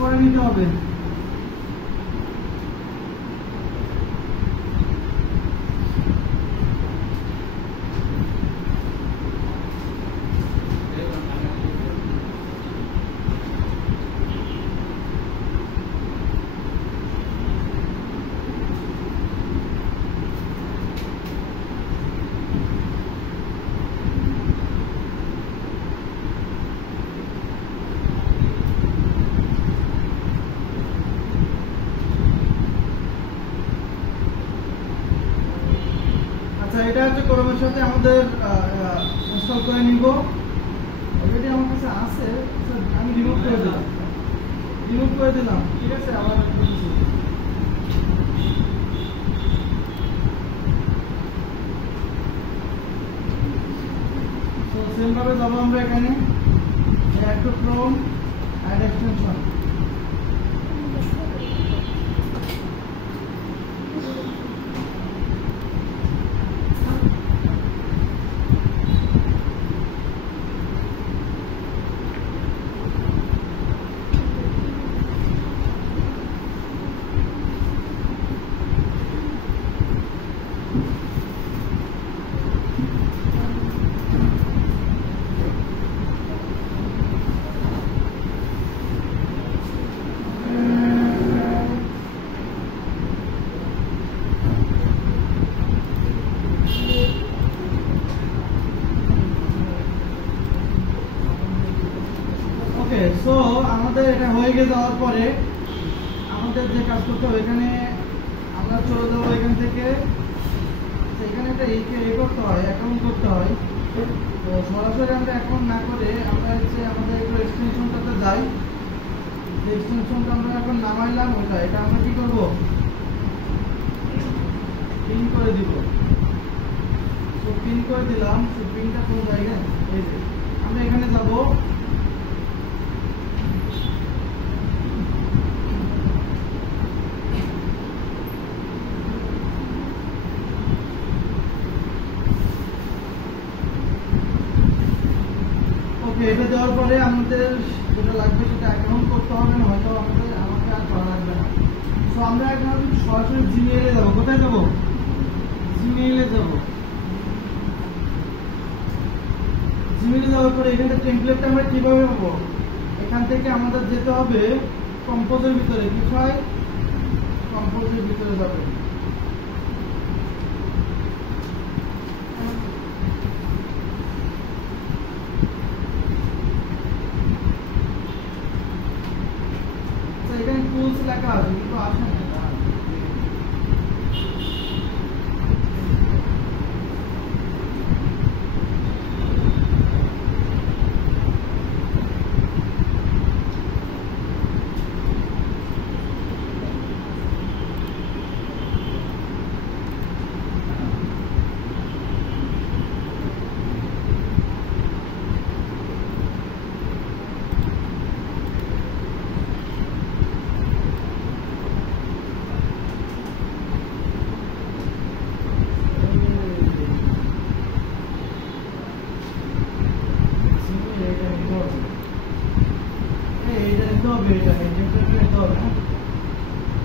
করে নিতে হবে। এটা হচ্ছে ক্রোমের সাথে আমাদের ইনস্টল করে নিব। অলরেডি আমার কাছে আছে, আমি রিমুভ করে দিলাম। ঠিক আছে, আবার তো সেম ভাবে যাবো আমরা এখানে add to Chrome, add extension. So আমাদের এটা হয়ে যাওয়ার পরে আমাদের যে কাজ করতে হবে, এখানে আমরা চলে যাবো এখান থেকে। এখানে একটা করতে হয়, অ্যাকাউন্ট করতে হয়। তো সরাসরি আমরা অ্যাকাউন্ট না করে আমরা হচ্ছে আমাদের একটু এক্সটেনশনটাতে যাই। যে এক্সটেনশনটা আমরা এখন নামাইলাম এটা আমরা কি করবো, পিন করে দিব। তো পিন করে দিলাম। তো পিনটা কোন জায়গায়, এই যে আমরা এখানে যাবো। এটা দেওয়ার পরে আমাদের যেটা লাগবে সেটা অ্যাকাউন্ট করতে হবে না, হয়তো আমাকে আর করা লাগবে না। তো আমরা এখন সরাসরি জিমেইলে যাবো। কোথায় যাবো? জিমেইলে যাবো। জিমেইলে যাওয়ার পরে এখানে টেমপ্লেটটা আমরা কিভাবে পাবো, এখান থেকে আমাদের যেতে হবে কম্পোজের ভিতরে। কোথায়? কম্পোজের ভিতরে যাবে। এখানে টুলস লেখা আছে কিন্তু আসে না।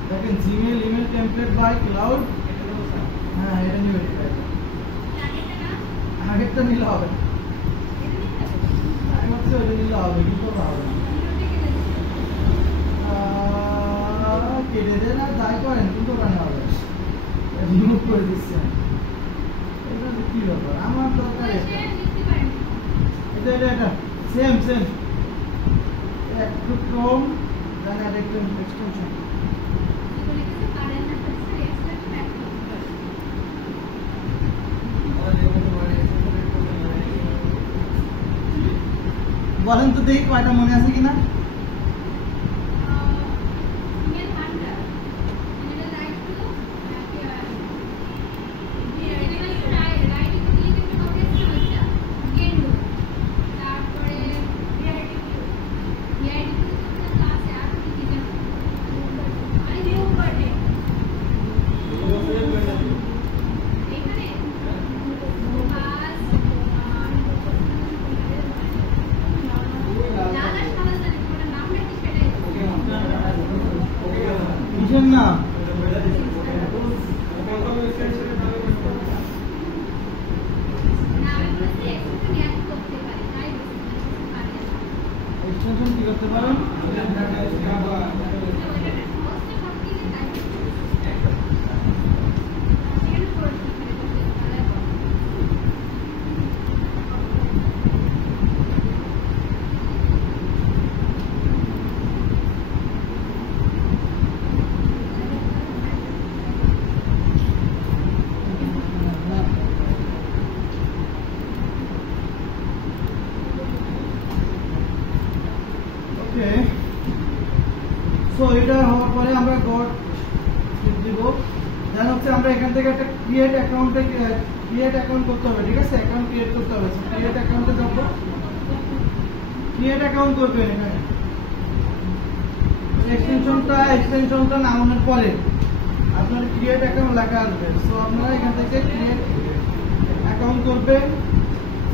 দেখেন Gmail email template by cloud. হ্যাঁ, এটা নিয়ে আগেরটা নিলে হবে, ওটা নিলে হবে কিন্তু হবে কেটে দেন আর যাই করেন কিন্তু ওটা নেওয়া হবে। রিমুভ করে দিচ্ছি। এটা কি ব্যাপার, আমার দরকার এটা সেম একটু কম দেন আর একটু এক্সটেনশন। বলেন তো দেখি কয়টা মনে আছে কিনা। করতে পারেন। সো এটা হওয়ার পরে আমরা গড দিব। দেন হচ্ছে আমরা এখান থেকে একটা ক্রিয়েট অ্যাকাউন্ট করতে হবে, ঠিক আছে? অ্যাকাউন্ট ক্রিয়েট করতে হবে। ক্রিয়েট অ্যাকাউন্টে যাব, ক্রিয়েট অ্যাকাউন্ট করবেন। এখানে এক্সটেনশনটা নামানোর পরে আপনার ক্রিয়েট অ্যাকাউন্ট লেখা আসবে। সো আপনারা এখান থেকে ক্রিয়েট অ্যাকাউন্ট করবেন।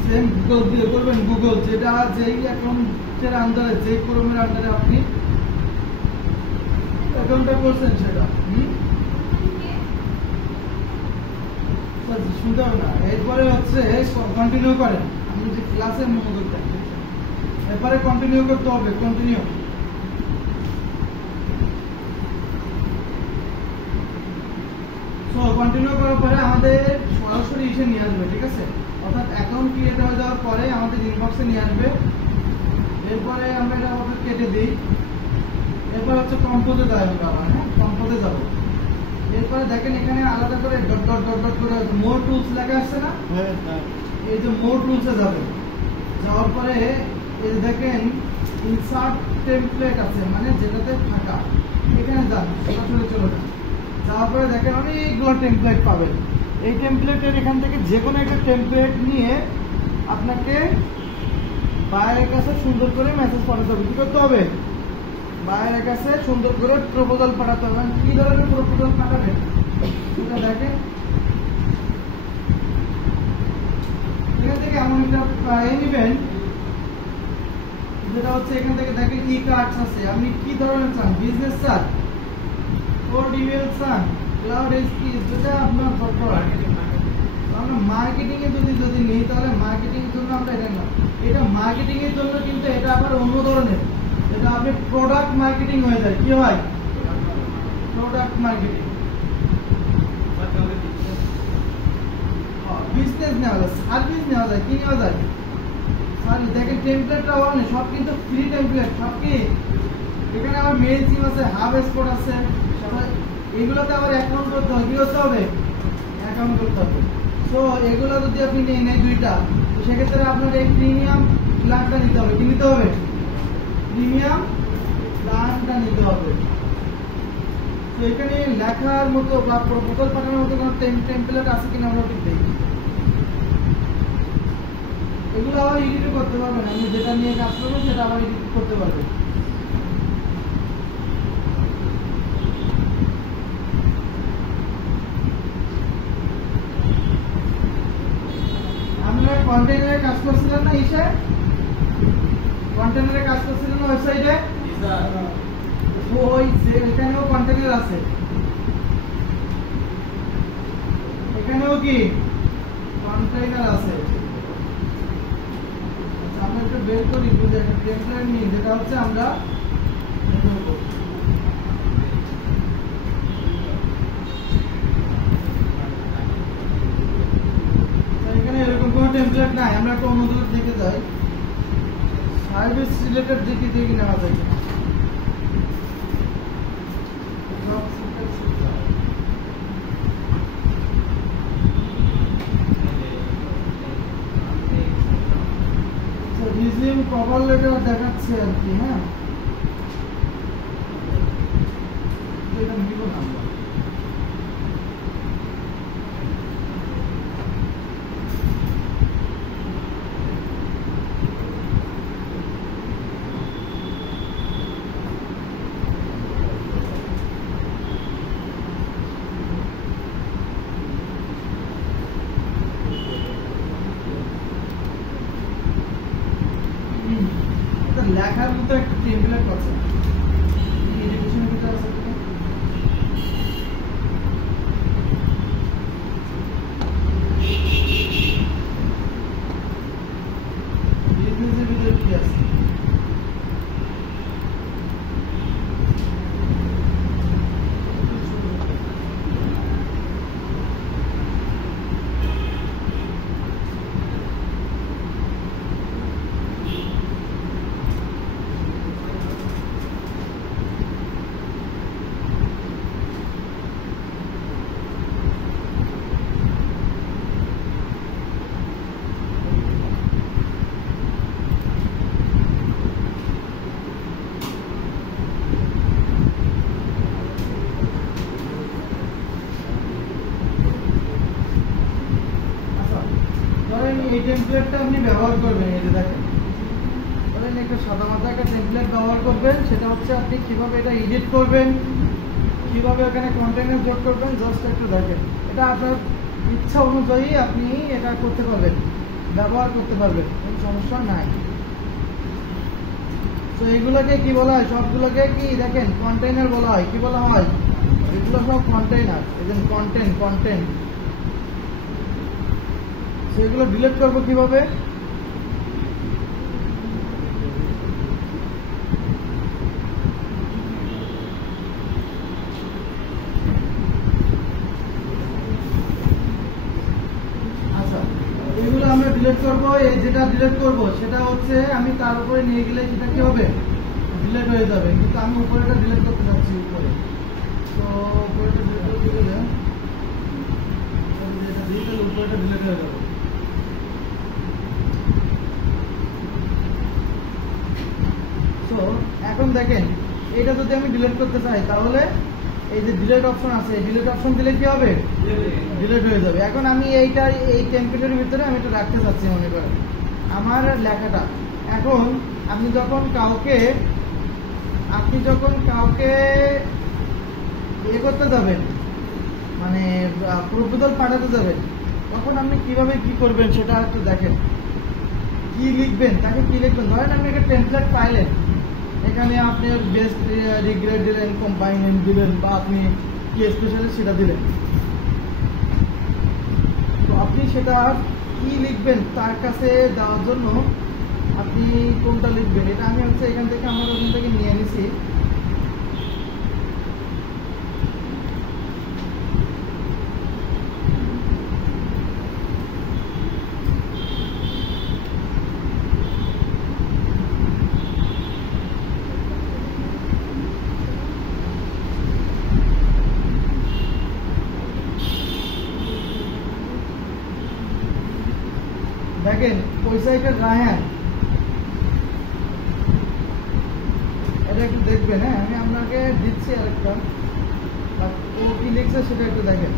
সেম গুগল দিয়ে করবেন। গুগল যেটা যেই অ্যাকাউন্টের আন্ডারে, যে ক্রোমের আন্ডারে আপনি অ্যাকাউন্টটা করছেন সেটা শুনতে হবে না। এরপরে হচ্ছে কন্টিনিউ করেন। আপনি যে ক্লাসে মনে করতেন, এরপরে কন্টিনিউ করতে হবে। কন্টিনিউ কন্টিনিউ করার পরে আমাদের সরাসরি এসে নিয়ে আসবে, ঠিক আছে? অর্থাৎ অ্যাকাউন্ট ক্রিয়েট হয়ে যাওয়ার পরে আমাদের ইনবক্সে নিয়ে আসবে। এরপরে আমরা এটা কেটে দিই। এরপর হচ্ছে কম্পোজে যাবো আবার, হ্যাঁ কম্পোজে যাবো। এরপরে দেখেন এখানে আলাদা করে ডট ডট ডট ডট করে মোর টুলস লেখা আসছে না? এই যে মোর টুলসে যাবে। যাওয়ার পরে এই যে দেখেন ইনসার্ট টেমপ্লেট আছে, মানে যেটাতে থাকা, এখানে যান, সরাসরি চলে যান। যাওয়ার পরে দেখেন অনেকগুলো টেমপ্লেট পাবেন। এই টেমপ্লেটের এখান থেকে যে কোনো একটা টেমপ্লেট নিয়ে আপনাকে বাইরের কাছে সুন্দর করে মেসেজ পাঠাতে হবে। কি করতে হবে? বাইরের কাছে সুন্দর করে প্রপোজাল পাঠাতে হবে। কি ধরনের প্রপোজাল পাঠাবেন সেটা দেখেন। এখান থেকে এমন একটা নেবেন যেটা হচ্ছে এখান থেকে দেখেন ই কার্ডস আছে। আপনি কি ধরনের চান? বিজনেস চান, কোল্ড ইমেল চান, ক্লাউড এসপিএস, যেটা আপনার দরকার। আমরা মার্কেটিং এ যদি নিই তাহলে মার্কেটিং এর জন্য আমরা এটা না, এটা মার্কেটিং এর জন্য, কিন্তু এটা আবার অন্য ধরনের। এটা আপনি প্রোডাক্ট মার্কেটিং হয়ে যায়। কি হয়? Product marketing. বিজনেস নেওয়া যায়, সার্ভিস নেওয়া যায়। কি নেওয়া যায়? সার্ভিস। দেখেন টেমপ্লেটটা অভাব নেই, সব কিন্তু ফ্রি টেমপ্লেট। সব কি এখানে আবার মেল সিম আছে, হাব স্পট আছে, এগুলোতে আবার অ্যাকাউন্ট করতে হবে। কি করতে হবে? অ্যাকাউন্ট করতে হবে। সো এগুলো যদি আপনি নেই দুইটা, তো সেক্ষেত্রে আপনার এই প্রিমিয়াম প্ল্যানটা নিতে হবে। কি নিতে হবে? প্রিমিয়াম প্ল্যানটা নিতে হবে। তো এখানে লেখার মতো বা প্রপোজাল পাঠানোর মতো কোনো টেমপ্লেট আছে কিনা আমরা ঠিক দেখি। এগুলো আবার এডিট করতে পারবেন। আপনি যেটা নিয়ে কাজ করবেন সেটা আবার এডিট করতে পারবেন। আমরা কন্টেইনারে কাজ করছিলাম না? ইসে কন্টেইনারে কাজ করছিলাম না ওয়েবসাইটে? ওই যে এখানেও কন্টেইনার আছে, এখানেও কি কন্টেইনার আছে। আচ্ছা আমরা একটু বের করি, বুঝে একটা টেমপ্লেট নিই, যেটা হচ্ছে আমরা এখানে এরকম কোনো টেমপ্লেট নাই। আমরা একটা অন্য দিকে দেখে যাই, সার্ভিস রিলেটেড দেখি নেওয়া যায় কিনা। রিজিউম কভার লেটার দেখাচ্ছে আর কি। হ্যাঁ এটা নিব না আমরা। লেখার মতো একটা টেমপ্লেট আছে, এডুকেশনের ভিতরে আছে। বিজনেসের ভিতরে কি আছে? এই টেমপ্লেটটা আপনি ব্যবহার করবেন। এই যে দেখেন, ধরেন একটা সাদা মাথা একটা টেমপ্লেট ব্যবহার করবেন, সেটা হচ্ছে আপনি কিভাবে এটা এডিট করবেন, কিভাবে এখানে কন্টেন্ট যোগ করবেন, জাস্ট একটু দেখেন। এটা আপনার ইচ্ছা অনুযায়ী আপনি এটা করতে পারবেন, ব্যবহার করতে পারবেন, কোনো সমস্যা নাই। তো এগুলোকে কি বলা হয়, সবগুলোকে কি দেখেন কন্টেইনার বলা হয়। কি বলা হয়, এগুলো সব কন্টেইনার, এজন্য কন্টেন্ট। তো এগুলো ডিলিট করবো কিভাবে, এগুলো আমরা ডিলিট করব। এই যেটা ডিলিট করব সেটা হচ্ছে আমি তার উপরে নিয়ে গেলে সেটা কি হবে, ডিলিট হয়ে যাবে। কিন্তু আমি উপরেটা ডিলিট করতে চাচ্ছি উপরে, তো উপরেটা ডিলিট করতে গেলে এটা দিয়ে দিলে উপরেটা ডিলিট হয়ে যাবে। তো এখন দেখেন, এটা যদি আমি ডিলিট করতে চাই তাহলে এই যে ডিলিট অপশন আছে, ডিলিট অপশন দিলে কি হবে, ডিলিট হয়ে যাবে। এখন আমি এইটা এই টেমপ্লেটের ভিতরে আমি এটা রাখতে চাচ্ছি, মনে করেন আমার লেখাটা। এখন আপনি যখন কাউকে ইয়ে করতে যাবেন, মানে প্রপোজাল পাঠাতে যাবেন, তখন আপনি কিভাবে কি করবেন সেটা একটু দেখেন। কি লিখবেন, তাকে কি লিখবেন, ধরেন আপনি একটা টেমপ্লেট পাইলেন, এখানে আপনি বেস্ট রিগ্রেট দিলেন, কম্বাইন দিলেন, বা আপনি কি স্পেশালি সেটা দিলেন। তো আপনি সেটা কি লিখবেন তার কাছে দেওয়ার জন্য আপনি কোনটা লিখবেন, এটা আমি হচ্ছে এখান থেকে আমার ওখান থেকে নিয়ে নিছি। দেখেন ওয়েবসাইটের রায়হান, এটা একটু দেখবেন। হ্যাঁ, আমি আপনাকে দিচ্ছি আরেকটা, ও কি লিখছে সেটা একটু দেখেন।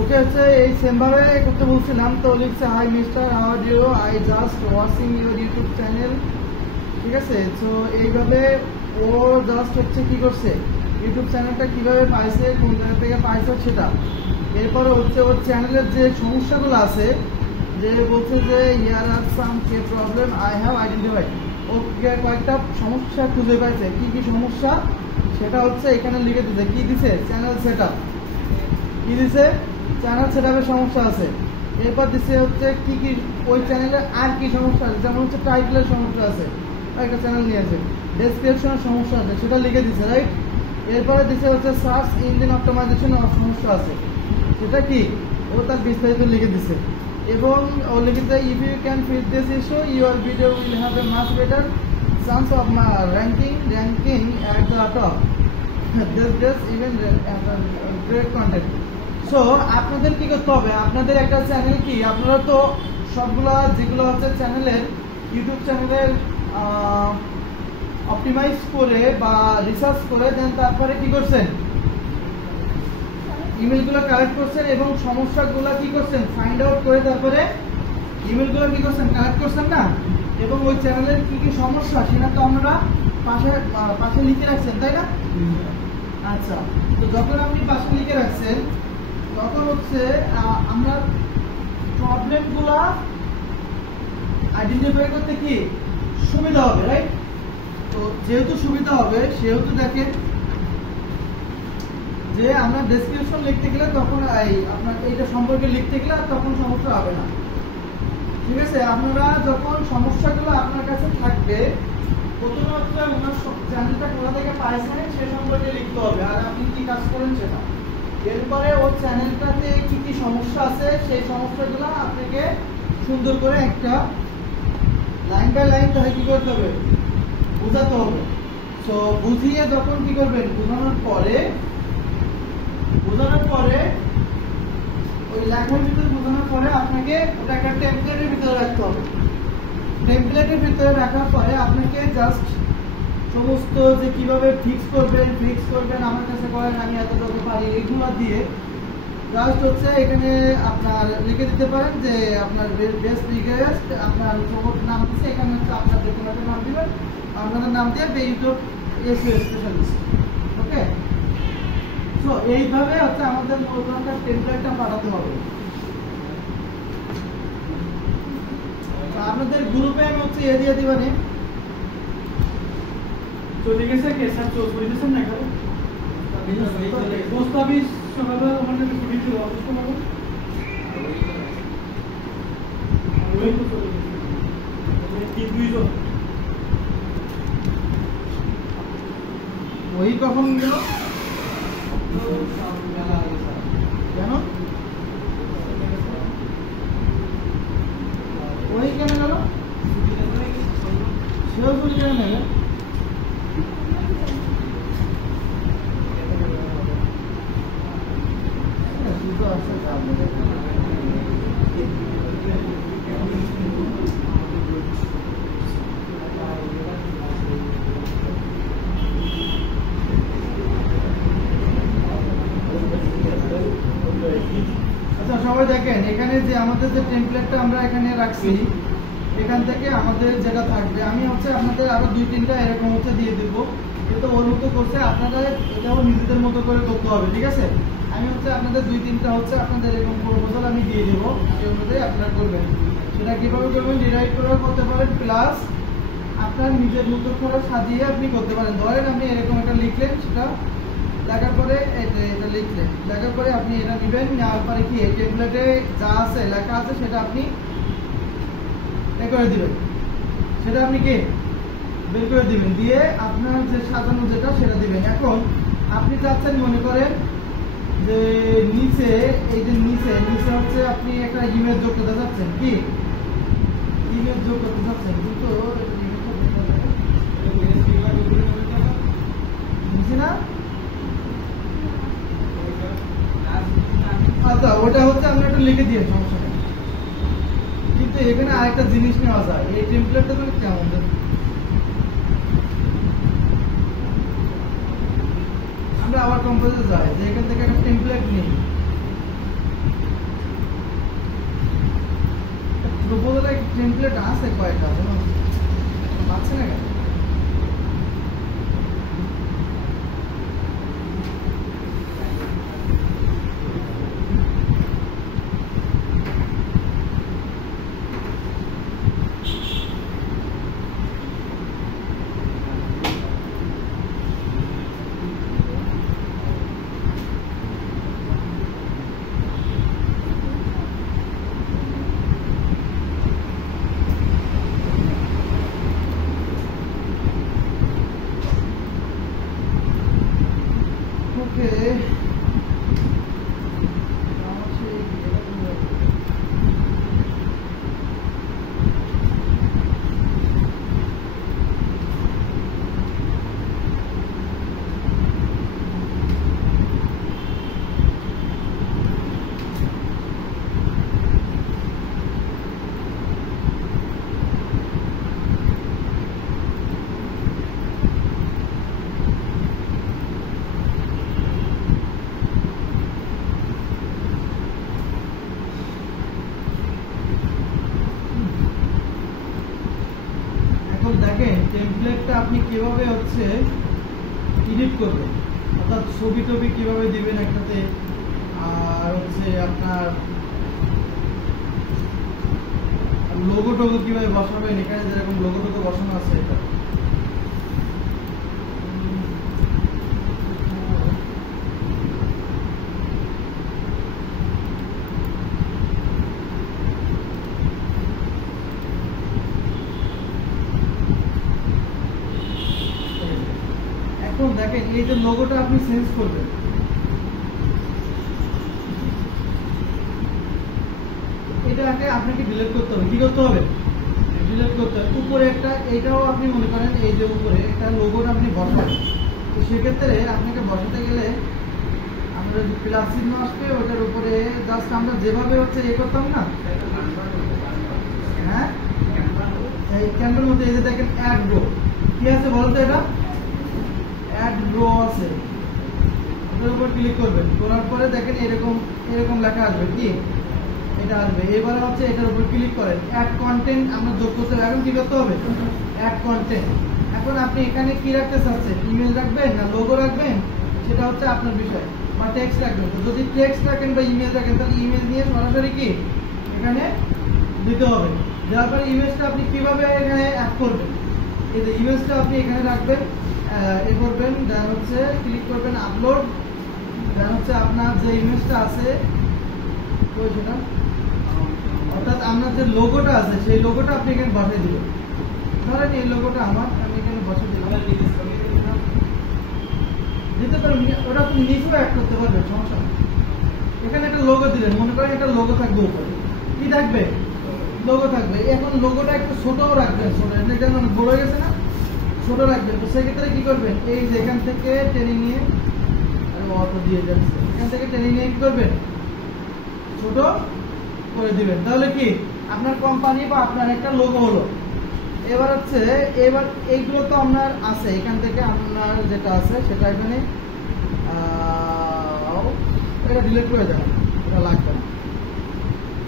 ওকে হচ্ছে এই সেম ভাবে করতে বলছিলাম, তো লিখছে hi mister how are you, I just watching your YouTube channel. ঠিক আছে, তো এইভাবে ও জাস্ট হচ্ছে কি করছে, ইউটিউব চ্যানেলটা কিভাবে পাইছে, কোন জায়গা থেকে পাইছে সেটা। এরপরে হচ্ছে ওর চ্যানেলের যে সমস্যাগুলো আছে, যে বলছে যে here are some problem I have identified, ও কয়েকটা সমস্যা খুঁজে পাইছে। কি কি সমস্যা সেটা হচ্ছে এখানে লিখে দিতে, কি দিছে, চ্যানেল সেটআপ, কি দিছে, চ্যানেল সেটআপের সমস্যা আছে। এরপর দিছে হচ্ছে কি কি ওই চ্যানেলে আর কি সমস্যা আছে, যেমন হচ্ছে টাইটেলের সমস্যা আছে, একটা চ্যানেল নিয়েছে, ডেসক্রিপশনের সমস্যা আছে, সেটা লিখে দিছে, রাইট। এরপরে দিছে হচ্ছে সার্চ ইঞ্জিন অপটিমাইজেশনের সমস্যা আছে, সেটা কি ও তার বিস্তারিত লিখে দিছে। এবং ও লিখেছে if you can fit this issue your video will have a much better chance of ranking at the top, this even great content. So আপনাদের কি করতে হবে, আপনাদের একটা চ্যানেল কি, আপনারা তো সবগুলা যেগুলো হচ্ছে চ্যানেলের ইউটিউব চ্যানেলের অপটিমাইজ করে বা রিসার্চ করে দেন তারপরে কি করছেন, ইমেলগুলো কালেক্ট করছেন এবং সমস্যাগুলো কি করছেন ফাইন্ড আউট করে তারপরে ইমেলগুলো কি করছেন কালেক্ট করছেন না, এবং ওই চ্যানেলের কি কি সমস্যা সেটা তো আমরা পাশে লিখে রাখছেন, তাই না? আচ্ছা, তো যখন আপনি পাশে লিখে রাখছেন তখন হচ্ছে আমরা প্রবলেমগুলো আইডেন্টিফাই করতে কি সুবিধা হবে, রাইট। তো যেহেতু সুবিধা হবে সেহেতু দেখেন যে আমরা ডেসক্রিপশন লিখতে গেলে তখন আপনার এইটা সম্পর্কে লিখতে গেলে তখন সমস্যা হবে না। ঠিক আছে, আপনারা যখন সমস্যাগুলো আপনার কাছে থাকবে প্রথমে হচ্ছে ওনার চ্যানেলটা কোথা থেকে পাইছেন সে সম্পর্কে লিখতে হবে, আর আপনি কি কাজ করেন সেটা। এরপরে ওই চ্যানেলটাতে কি কি সমস্যা আছে সেই সমস্যাগুলো আপনাকে সুন্দর করে একটা লাইন বাই লাইন তাহলে কি করতে হবে, বোঝাতে হবে। তো বুঝিয়ে যখন কি করবেন, বোঝানোর পরে ওই লেখার ভিতরে বোঝানোর পরে আপনাকে ওটা একটা টেমপ্লেটের ভিতরে রাখতে হবে। টেমপ্লেটের ভিতরে রাখার পরে আপনাকে জাস্ট সমস্ত যে কিভাবে ফিক্স করবেন আমার কাছে করেন, আমি এতটুকু পারি, এগুলো দিয়ে জাস্ট হচ্ছে এখানে আপনার লিখে দিতে পারেন যে আপনার বেস্ট রিকোয়েস্ট, আপনার সবর নাম দিচ্ছে, এখানে হচ্ছে আপনার যে কোনো একটা নাম দিবেন, আপনাদের নাম দিয়ে ইউটিউব এসইও স্পেশালিস্ট। ওকে, সো এইভাবে হচ্ছে আমাদের মূলধনটা টেমপ্লেটটা পাঠাতে হবে। আপনাদের গ্রুপে আমি হচ্ছে দিয়ে দিবানে চলে গেছে কে স্যার চলে গেছেন না এখানে পোস্ট অফিস সকালবেলা আমাদের ছুটি ছিল অফিস করবো ওই কখন গেল কেন ওই কেন গেল সেও ছুটি কেন নেবে আচ্ছা সবাই দেখেন এখানে যে আমাদের যে টেমপ্লেটটা আমরা এখানে রাখছি, এখান থেকে আমাদের যেটা থাকবে আমি হচ্ছে আপনাদের আরো 2-3টা এরকম হচ্ছে দিয়ে দিব, কিন্তু ওর মতো করছে আপনারা এটাও নিজেদের মতো করে করতে হবে, ঠিক আছে? আমি হচ্ছে আপনাদের 2-3টা হচ্ছে আপনাদের এরকম প্রপোজাল আমি দিয়ে দেবো, সেই অনুযায়ী আপনারা করবেন। সেটা কিভাবে করবেন, রিরাইট করেও করতে পারেন, প্লাস আপনার নিজের মতো করে সাজিয়ে আপনি করতে পারেন। ধরেন আপনি এরকম একটা লিখলেন, সেটা লেখার পরে এটা লিখলেন, লেখার পরে আপনি এটা নেবেন, নেওয়ার পরে কি এই টেমপ্লেটে যা আছে লেখা আছে সেটা আপনি এ করে দিবেন, সেটা আপনি কি বের করে দিবেন, দিয়ে আপনার যে সাজানো যেটা সেটা দিবেন। এখন আপনি চাচ্ছেন মনে করেন যে নিচে এই যে নিচে হচ্ছে আপনি একটা ইমেজ যোগ করতে চাচ্ছেন, কি ইমেজ যোগ করতে চাচ্ছেন, কিন্তু নিচে না, আচ্ছা ওটা হচ্ছে আমরা একটু লিখে দিয়ে সমস্যা নেই, কিন্তু এখানে আরেকটা জিনিস নেওয়া যায়, এই টেমপ্লেটটা তো কেমন আমরা আবার কম্পোজে যাই যে এখান থেকে একটা টেমপ্লেট নিই, প্রপোজালে টেমপ্লেট আছে কয়েকটা, পাচ্ছে না কেন? দেখেন টেমপ্লেটটা আপনি কিভাবে হচ্ছে এডিট করবেন, অর্থাৎ ছবি টবি কিভাবে দিবেন একটাতে, আর হচ্ছে আপনার লোগো টোগো কিভাবে বসাবেন, এখানে যেরকম লোগো টোগো বসানো আছে এটা দেখেন, এই যে লোগোটা আপনি চেঞ্জ করবেন, এটাকে আপনাকে ডিলিট করতে হবে, কি করতে হবে, ডিলিট করতে হবে। উপরে একটা এটাও আপনি মনে করেন এই যে উপরে একটা লোগোটা আপনি বসাবেন, তো সেক্ষেত্রে আপনাকে বসাতে গেলে আমরা যে প্লাস চিহ্ন আসবে ওটার উপরে জাস্ট আমরা যেভাবে হচ্ছে ইয়ে করতাম না, হ্যাঁ এই ক্যান্ডেল মধ্যে এই যে দেখেন অ্যাড গো কি আছে বলতো, এটা অ্যাড রো আছে, এটার উপর ক্লিক করবেন, করার পরে দেখেন এরকম এরকম লেখা আসবে, কি এটা আসবে। এবারে হচ্ছে এটার উপর ক্লিক করেন, অ্যাড কন্টেন্ট আমরা যোগ করতে হবে। এখন কি করতে হবে? Add content. এখন আপনি এখানে কি রাখতে চাচ্ছেন, ইমেল রাখবেন না লোগো রাখবেন, সেটা হচ্ছে আপনার বিষয়, বা টেক্সট রাখবেন। তো যদি টেক্সট রাখেন বা ইমেল রাখেন, তাহলে ইমেল নিয়ে সরাসরি কি এখানে দিতে হবে। দেওয়ার পরে ইমেজটা আপনি কিভাবে এখানে অ্যাড করবেন, এই যে ইমেজটা আপনি এখানে রাখবেন, এ করবেন, দেন হচ্ছে ক্লিক করবেন আপলোড, দেন হচ্ছে আপনার যে ইমেজটা আছে ওই সেটা, অর্থাৎ আপনার যে লোগোটা আছে সেই লোগোটা আপনি এখানে বসিয়ে দিবেন। ধরেন এই লোগোটা আমার, আমি এখানে বসিয়ে দিলাম, দিতে পারেন, ওটা আপনি নিজেও অ্যাড করতে পারবেন, সমস্যা নেই। এখানে একটা লোগো দিলেন, মনে করেন একটা লোগো থাকবে উপরে, কি থাকবে? লোগো থাকবে। এখন লোগোটা একটু ছোটও রাখবেন, ছোট এটা মানে বড় হয়ে গেছে না, ছোট রাখবেন। তো সেক্ষেত্রে কি করবেন, এই যে এখান থেকে টেনে নিয়ে, অটো দিয়ে যাচ্ছে, এখান থেকে টেনে নিয়ে কি করবেন, ছোট করে দিবেন। তাহলে কি আপনার কোম্পানি বা আপনার একটা লোগো হলো। এবার হচ্ছে এবার এইগুলো তো আপনার আছে, এখান থেকে আপনার যেটা আছে সেটা এখানে এটা ডিলিট করে দেন, এটা লাগবে না।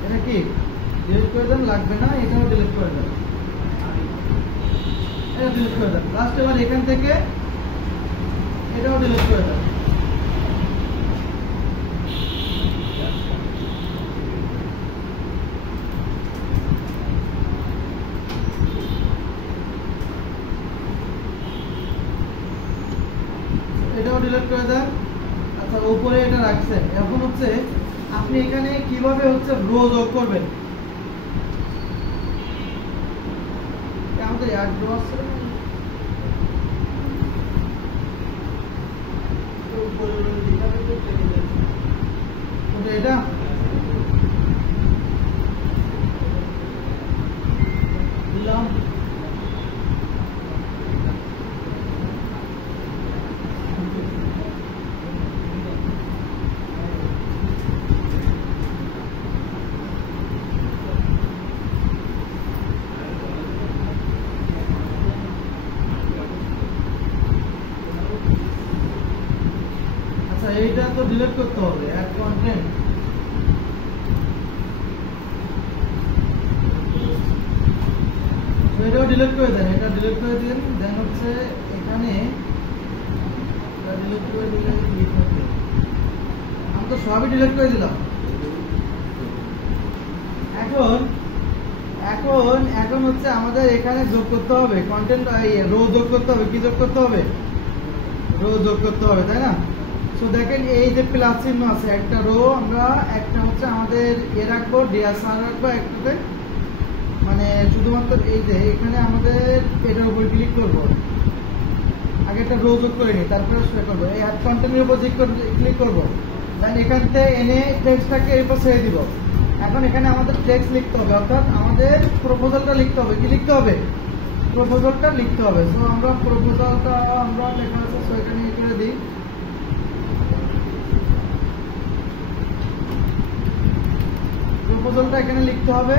এটা কি ডিলিট করে দেন, লাগবে না, এটাও ডিলিট করে দেন, এটা ডিলিট করে দেন। লাস্ট এবার এখান থেকে এটাও ডিলিট করে দেন। এটাও ডিলিট করে দেন। আচ্ছা, উপরে এটা রাখছেন। এখন হচ্ছে আপনি এখানে কিভাবে হচ্ছে রো যোগ করবেন, আমাদের অ্যাড রো আছে, এটা দিলাম, এইটা তো ডিলিট করতে হবে, অ্যাড কন্টেন্ট। এটাও ডিলিট করে দেন, এটা ডিলিট করে দিন। দেন হচ্ছে এখানে ডিলিট করে দিলে আমি তো সবই ডিলিট করে দিলাম। এখন এখন এখন হচ্ছে আমাদের এখানে যোগ করতে হবে কন্টেন্ট, রো যোগ করতে হবে। কি যোগ করতে হবে? রো যোগ করতে হবে, তাই না? তো দেখেন এই যে প্লাস চিহ্ন আছে, একটা রো আমরা একটা হচ্ছে আমাদের রাখবো, ডিএসআর রাখবো একটাতে, মানে শুধুমাত্র এই যে এখানে আমাদের এটার উপর ক্লিক করবো, আগে একটা রো যোগ করে নিই, তারপরে শুরু করবো। এই অ্যাড কন্টেন্টের উপর ক্লিক করবো, দেন এখান থেকে এনে টেক্সটটাকে এরপর ছেড়ে দিব। এখন এখানে আমাদের টেক্সট লিখতে হবে, অর্থাৎ আমাদের প্রপোজালটা লিখতে হবে। কি লিখতে হবে? প্রপোজালটা লিখতে হবে। সো আমরা প্রপোজালটা আমরা লেখা আছে, সো এখানে করে দিই। প্রপোজালটা এখানে লিখতে হবে।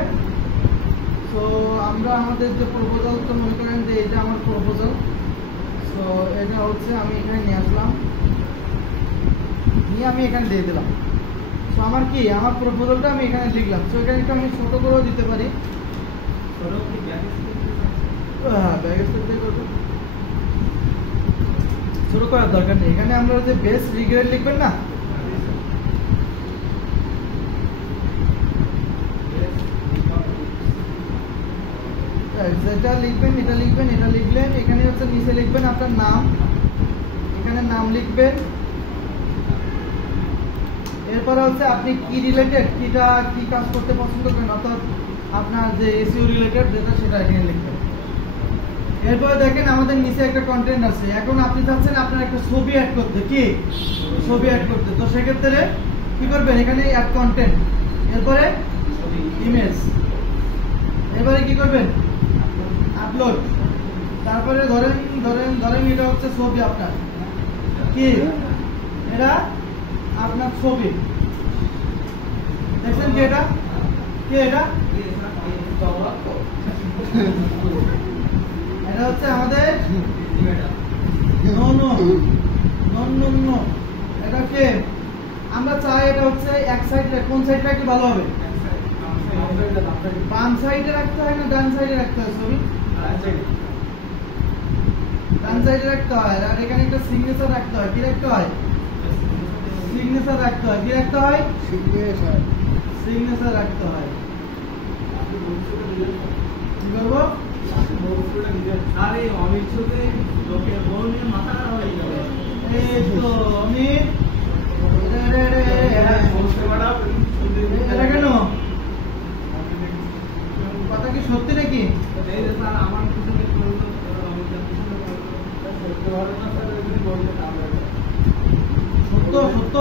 সো আমরা আমাদের যে প্রপোজাল, তো মনে করেন যে এটা আমার প্রপোজাল, সো এটা হচ্ছে আমি এখানে নিয়ে আসলাম, নিয়ে আমি এখানে দিয়ে দিলাম। সো আমার কি আমার প্রপোজালটা আমি এখানে লিখলাম। সো এখানে একটু আমি ছোট করেও দিতে পারি, হ্যাঁ ব্যাগেজ দিয়ে করবো, ছোট করার দরকার নেই। এখানে আমরা যে বেস রিগ্রেড লিখবেন না, যেটা লিখবেন এটা লিখবেন, এটা লিখলেন, এখানে হচ্ছে নিচে লিখবেন আপনার নাম, এখানে নাম লিখবেন। এরপরে হচ্ছে আপনি কি রিলেটেড, কিটা কি কাজ করতে পছন্দ করেন, অর্থাৎ আপনার যে এসইও রিলেটেড যেটা, সেটা এখানে লিখবেন। এরপরে দেখেন আমাদের নিচে একটা কন্টেন্ট আছে। এখন আপনি চাচ্ছেন আপনার একটা ছবি অ্যাড করতে, কি ছবি অ্যাড করতে, তো সেক্ষেত্রে কি করবেন, এখানে অ্যাড কন্টেন্ট, এরপরে ইমেজ, এবারে কি করবেন, আপলোড। তারপরে ধরেন ধরেন ধরেন এটা হচ্ছে ছবি আপনার, কি এটা আপনার ছবি, দেখছেন কি এটা, কি এটা এটা হচ্ছে আমাদের নো নো এটা হচ্ছে এক সাইডে, কোন সাইডটা কি ভালো হবে? বাম সাইডে রাখতে হয় না ডান সাইডে রাখতে হয়? সরি, ডান সাইডে রাখতে হয়। আর এখানে একটা সিগনেচার রাখতে হয়। কি রাখতে হয়? সিগনেচার রাখতে হয়। কি রাখতে হয়? সিগনেচার রাখতে হয়। কি করবো? এই তো অমিত, এটা কেন? কথা কি সত্যি নাকি? সত্য সত্য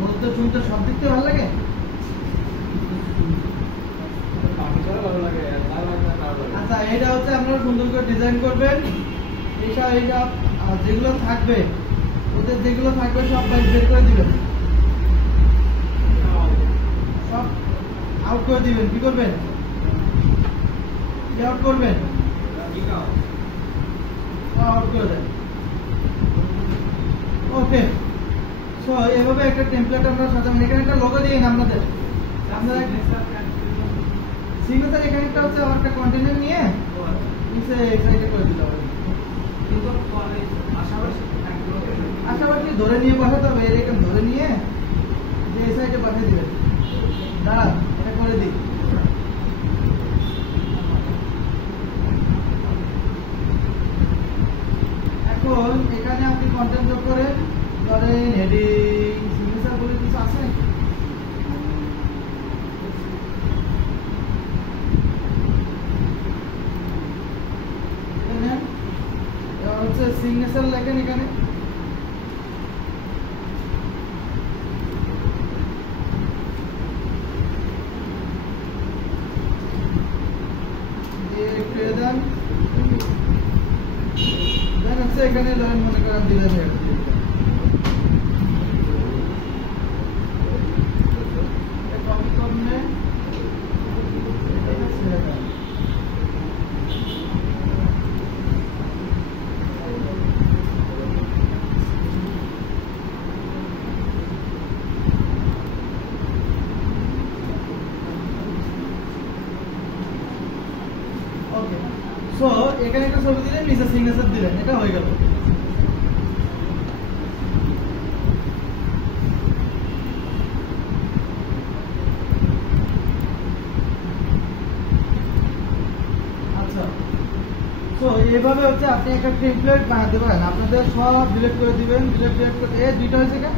বলতে শুনতে সব দিক থেকে ভালো লাগে। আচ্ছা, এটা হচ্ছে আপনারা সুন্দর করে ডিজাইন করবেন। এইটা যেগুলো থাকবে, ওদের যেগুলো থাকবে সব বাইরে বের করে দিবেন, সব আউট করে দিবেন। কি করবেন? কি আউট করবেন? আউট করে দেন। ওকে, সো এভাবে একটা টেমপ্লেট আমরা সাজাবেন। এখানে একটা লোগো দিন আপনারা সিগনেচার। এখানে একটা হচ্ছে আমার একটা কন্টেনার নিয়ে নিচে এই সাইডে করে দিতে হবে। আশাবাদী ধরে নিয়ে পাঠাতে হবে। এরকম ধরে নিয়ে যে এই সাইডে পাঠিয়ে দিবেন। দাঁড়া, এটা করে দিই। এখন এখানে আপনি কন্টেন্ট যোগ করে ধরেন হেডিং, সিগনেচার বলে কিছু আছে। হচ্ছে সিগনেচার লেখেন এখানে। এখানে মনে করেন দিলেন সো এখানে একটা ছবি দিলেন, নিচে সিগনেচার দিলেন, এটা হয়ে গেল। আচ্ছা, তো এইভাবে হচ্ছে আপনি একটা টেমপ্লেট বানাতে পারেন। আপনাদের সব ডিলিট করে দিবেন। ডিলিট করতে দুইটা হয়েছে কেন?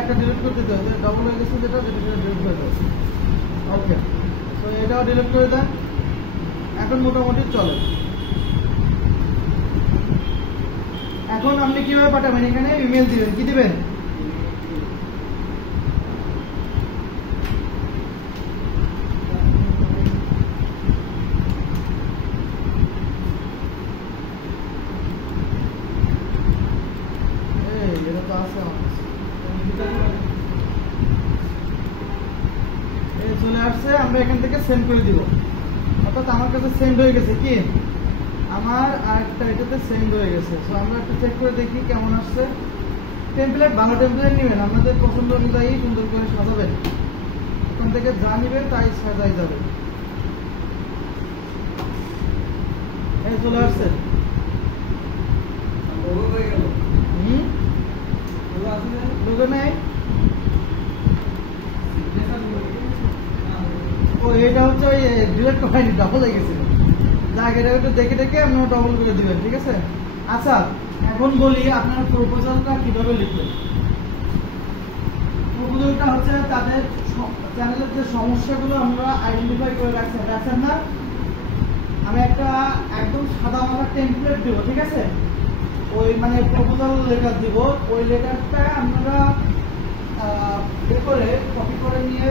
একটা ডিলিট করতে দিতে হবে, ডবল হয়ে গেছে যেটা ডিলিট করে দেবে। ওকে, তো এটাও ডিলিট করে দেন। এখন মোটামুটি চলে। এখন আপনি কিভাবে পাঠাবেন? এখানে ইমেল দিবেন। কি দিবেন? এটা তো আছে চলে আসছে। আমরা এখান থেকে সেন্ড করে দিব। অর্থাৎ আমার কাছে সেন্ড হয়ে গেছে। কি আমার আরেকটা এটাতে সেন্ড হয়ে গেছে। সো আমরা একটু চেক করে দেখি কেমন আসছে। টেমপ্লেট ভালো টেমপ্লেট নেবেন, আপনাদের পছন্দ অনুযায়ী সুন্দর করে সাজাবেন। এখান থেকে যা নেবেন তাই সাজাই যাবে। এই চলে আসছে। লোগো নেই। ও এটা হচ্ছে ওই ডিলিট করাইনি, ডবল হয়ে গেছে। যাক, এটা একটু দেখে দেখে আপনারা ডবল করে দিবেন। ঠিক আছে। আচ্ছা, এখন বলি আপনার প্রপোজালটা কিভাবে লিখবেন। প্রপোজালটা হচ্ছে তাদের চ্যানেলের যে সমস্যাগুলো আমরা আইডেন্টিফাই করে রাখছেন না। আমি একটা একদম সাদা মাথা টেমপ্লেট দেবো। ঠিক আছে। ওই মানে প্রপোজাল লেটার দিব। ওই লেটারটা আপনারা করে কপি করে নিয়ে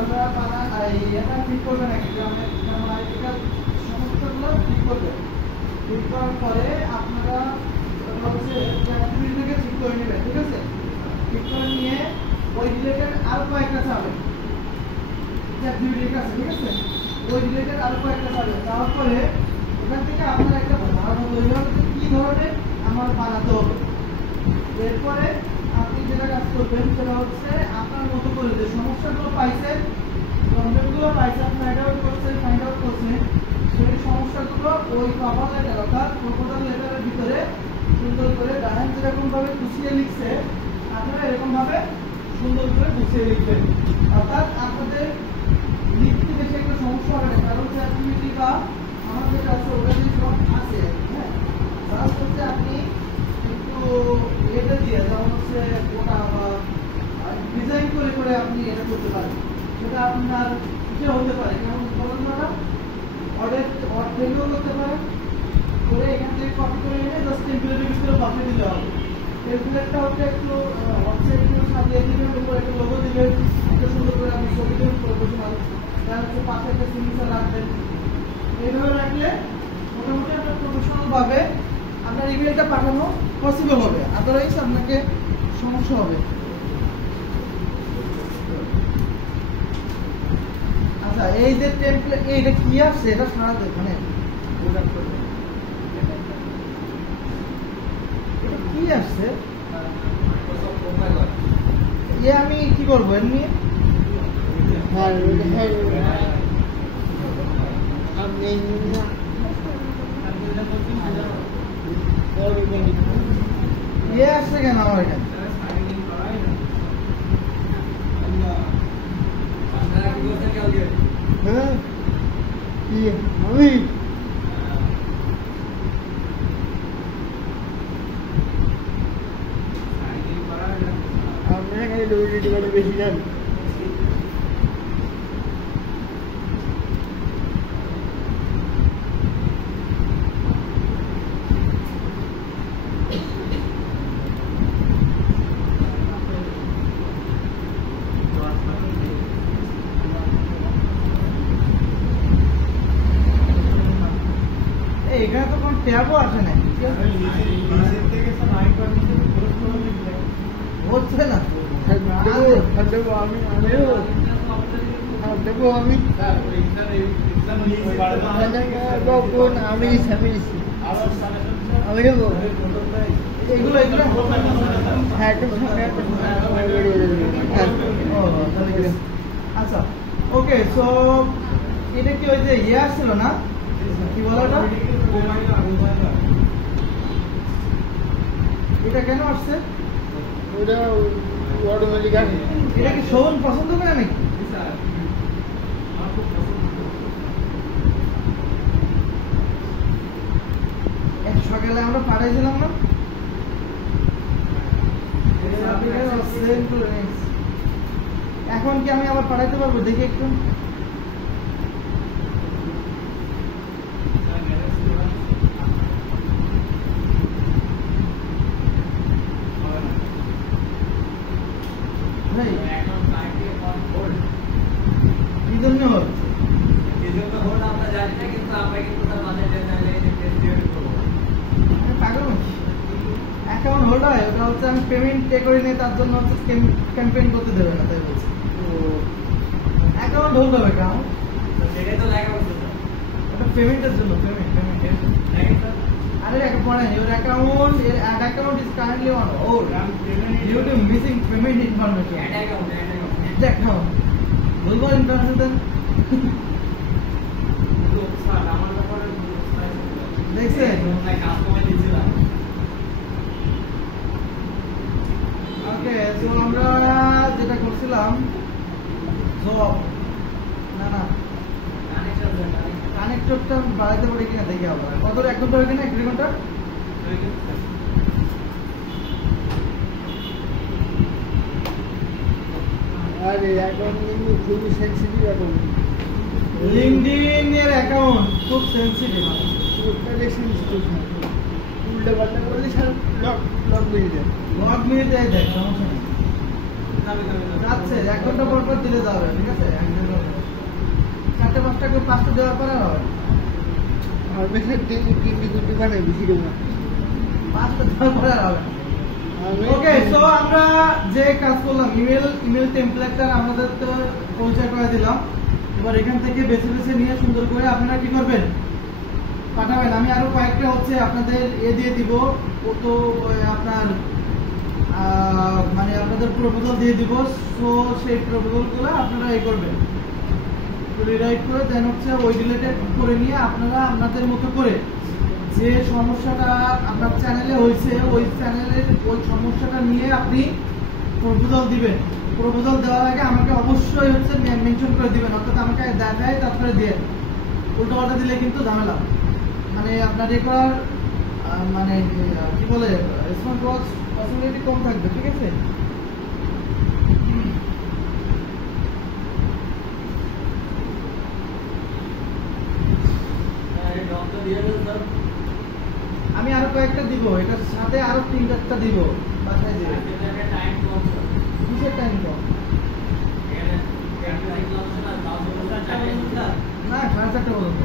আমরা তারা এটা ঠিক করবেন। এটা সমস্যাগুলো ঠিক করবেন। ঠিক করার পরে আপনারা হচ্ছে থেকে ঠিক করে নেবেন। ঠিক আছে। ঠিক করে নিয়ে ওই রিলেটেড আরো কয়েকটা চাবেন। ঠিক আছে। ওই রিলেটেড আরো কয়েকটা চাবেন। যাওয়ার পরে ওখান থেকে আপনারা একটা ধারণা তৈরি হবে কি ধরনের আমার বানাতে হবে। এরপরে আপনি যেটা কাজ করবেন সেটা হচ্ছে আপনার মতো করে যে সমস্যাগুলো পাইছেন, প্রবলেমগুলো পাইছেন, ফাইন্ড আউট করছেন, সেই সমস্যাগুলো ওই কভার লেটার অর্থাৎ প্রপোজাল লেটারের ভিতরে সুন্দর করে ডায়ান যেরকম ভাবে গুছিয়ে লিখছে আপনারা এরকম ভাবে সুন্দর করে গুছিয়ে লিখবেন। অর্থাৎ আপনাদের লিখতে বেশি একটা সমস্যা হবে না, কারণ যে অ্যাক্টিভিটিটা আমাদের কাছে ওখানে সব আছে। হ্যাঁ, জাস্ট হচ্ছে আপনি একটু এটা দিয়ে যেমন হচ্ছে ওটা বা ডিজাইন করে করে আপনি এটা করতে পারেন, সেটা আপনার ইচ্ছে হতে পারে। যেমন বলুন না, অর্ডার থেকেও করতে পারেন, করে এখান থেকে কপি করে এনে জাস্ট টেম্পলেটের ভিতরে পাঠিয়ে দিলে হবে। টেম্পলেটটা হচ্ছে একটু একটু সাজিয়ে দিবেন, উপরে একটা লোগো দিবেন, একটা সুন্দর করে আপনি ছবি দেবেন প্রফেশনাল, তার হচ্ছে পাশে একটা সিগনেচার রাখবেন। এইভাবে রাখলে মোটামুটি আপনার প্রফেশনাল ভাবে আপনার ইমেলটা পাঠানো পসিবল হবে, আদারওয়াইজ আপনাকে সমস্যা হবে। আচ্ছা, এই যে টেমপ্লেট এইটা কি আসছে এটা সারাতে মানে এটা কি আসছে আমি কি করবো এমনি? আসছে কেন আমার এখানে? আমি বেশি জানি। এখানে তো কোন ট্যাবও আসে না, হচ্ছে না। আচ্ছা, ওকে, সো এটা কি ওই যে ইয়ে আসছিল না, কি বলা এটা কেন আসছে? এটা কি শোভন পছন্দ করে নাকি? সকালে আমরা পাঠাইছিলাম না, এখন কি আমি আবার পাঠাইতে পারবো? দেখি একটু। কি জন্য অ্যাকাউন্ট হোল্ড হয়? ওটা হচ্ছে আমি পেমেন্ট পে করি নাই, তার জন্য হচ্ছে ক্যাম্পেইন করতে দেবে না, তাই বলছে। অ্যাকাউন্ট হোল্ড হবে অ্যাকাউন্ট, ওটা পেমেন্টের জন্য। আরে পড়েন, your account is currently on hold due to missing payment information. account বলবো ইনফরমেশন দেখছেন? ওকে, সো আমরা যেটা করছিলাম, না কানেক্টরটা বাড়াইতে পারি কিনা দেখি আবার। কত একদম পারি কিনা 1 ঘন্টা? আরে অ্যাকাউন্ট কিন্তু খুবই সেনসিটিভ অ্যাকাউন্ট। লিংকডইন এর অ্যাকাউন্ট খুব সেনসিটিভ, টোটালি সেনসিটিভ। উল্টা পাল্টা করলে সব লক মিলে যায়। লক মিলে যায়, দেখ সমস্যা নেই, যাচ্ছে 1 ঘন্টা পর পর দিলে যাবে, ঠিক আছে? 4টা 5টা করে 5টা দেওয়ার পরে হবে। আর বেশি তিনটি দুটি মানে বেশি দেবো না, 5টা দেওয়ার পরে হবে। ওকে, সো আমরা যে কাজ করলাম, ইমেল টেমপ্লেটটা আমাদের তো পরিচয় করে দিলাম। এবার এখান থেকে বেছে বেছে নিয়ে সুন্দর করে আপনারা কি করবেন, পাঠাবেন। আমি আরো কয়েকটা হচ্ছে আপনাদের দিয়ে দিব, ও তো আপনার মানে আপনাদের প্রপোজাল দিয়ে দিব। সো সেই প্রপোজালগুলো আপনারা এই করবেন, রিরাইট করে দেন হচ্ছে ওই রিলেটেড করে নিয়ে আপনারা আপনাদের মতো করে যে সমস্যাটা আপনার চ্যানেলে হয়েছে ওই চ্যানেলের ওই সমস্যাটা নিয়ে আপনি প্রপোজাল দিবেন। প্রপোজাল দেওয়ার আগে আমাকে অবশ্যই হচ্ছে মেনশন করে দিবেন, অর্থাৎ আমাকে দেখায় তারপরে দিয়ে উল্টো পাল্টা দিলে কিন্তু ঝামেলা। মানে আপনার এ করার মানে কি বলে রেসপন্স পসিবিলিটি কম থাকবে, ঠিক আছে? আমি আরো কয়েকটা দিব, এটার সাথে আরো 3-4টা দিব বাসায় দিয়ে। কিসের টাইম কম? না 4:30 পর্যন্ত।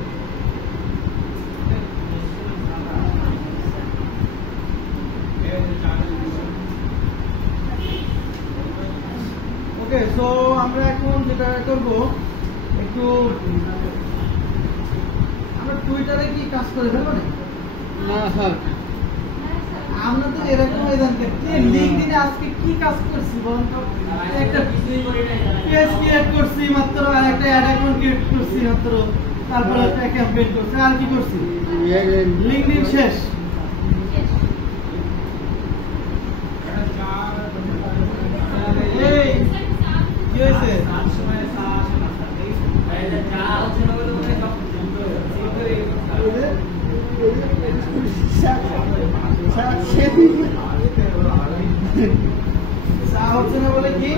ওকে, সো আমরা এখন যেটা করব একটু আমরা টুইটারে কি কাজ করে ফেলবো না? না স্যার, আমরা তো এরকম হয়ে যান কে লিংকডইনে আজকে কি কাজ করছি বলুন তো? একটা পেজ ক্রিয়েট করছি মাত্র, আর একটা অ্যাড অ্যাকাউন্ট ক্রিয়েট করছি মাত্র, তারপর একটা ক্যাম্পেইন করছি, আর কি করছি? লিংকডইন শেষ। এই কি হয়েছে? চা হচ্ছে না বলে কি?